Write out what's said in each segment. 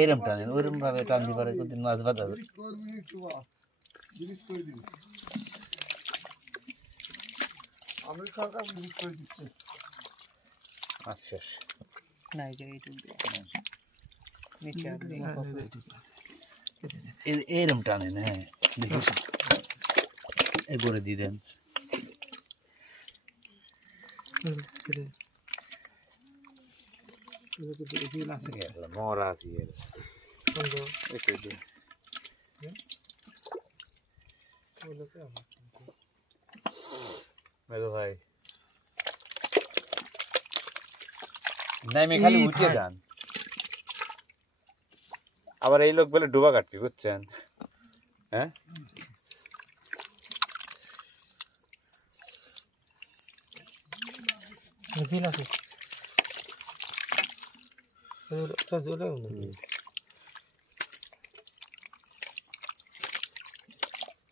এরম টানেন ওরম ভাবে টানতে পারে কোনদিন মাছ বাঁধা যাবে আচ্ছা না এই জায়গায় একটু নিচে এরম টানেন হ্যাঁ দেখিস এ করে দিয়ে দেন মরা আছে ভাই নাইমে খালি উঠে যান আবার এই লোক বলে ডোবা কাটবি বুঝছেন হ্যাঁ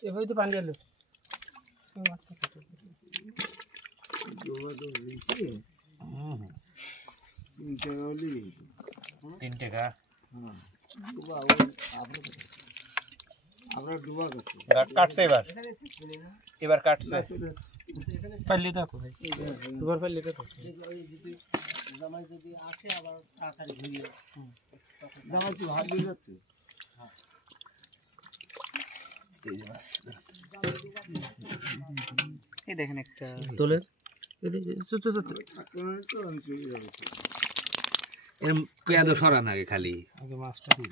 এভাবে তো পানি আলো তিন টাকা কাটছে এবার কাটছে পারলে দেখো ভাই এবার পারলে দেখো জামাই যদি আসে আবার তাড়াতাড়ি ঘুরিয়ে জামাই কি ভাত দিয়ে যাচ্ছে এই দেখেন একটা তোলের এরম কেয়াদ সরান আগে খালি আগে মাছটা দিই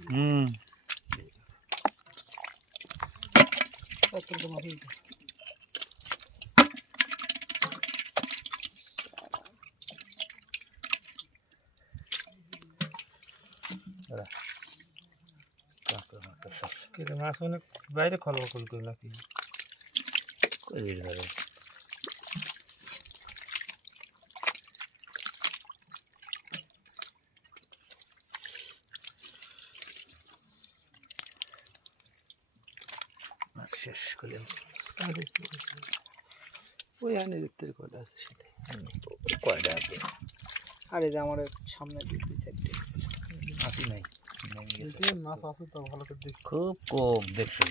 মাছ অনেক বাইরে খলবকল করে নাকি মাছ শেষ করলেন ওই আনে দেখতে কয়টা আছে সেটা কয়টা আছে আর এই যে আমার সামনে দুই সাইডে মাছই নাই মাছ আছে তো ভালো করে দেখ খুব কম দেখছো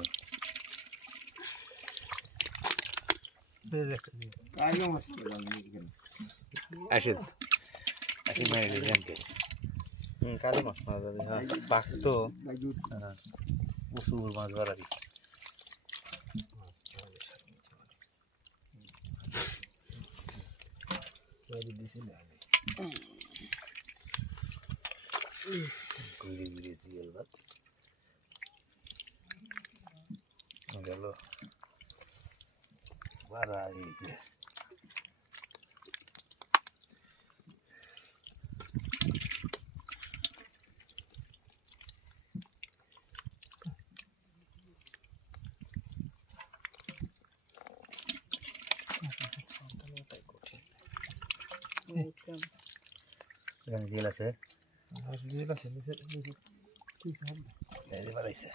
কালো মাছ মারা যাবে হ্যাঁ পাক তো প্রচুর মাছ বাড়াবি গুলি গুলি জিয়াল ভাত গেল বাড়াই এখানে জেল আছে বাড়াইছে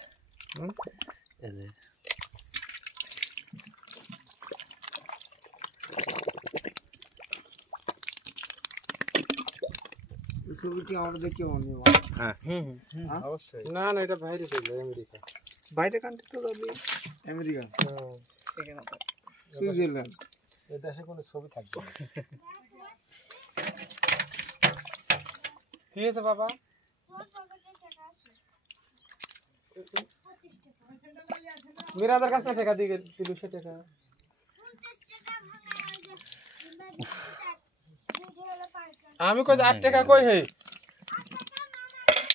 ছবিটি আমরা দেখি মনে হ্যাঁ অবশ্যই না না এটা বাইরে ছিল আমেরিকা বাইরে কান্ট্রি তো যাবে আমেরিকা এখানে তো সুইজারল্যান্ড এই দেশে কোনো ছবি থাকবে কি হয়েছে বাবা মিরাদের কাছে টাকা দিয়ে দিল 200 টাকা আমি কই 8 টাকা কই হে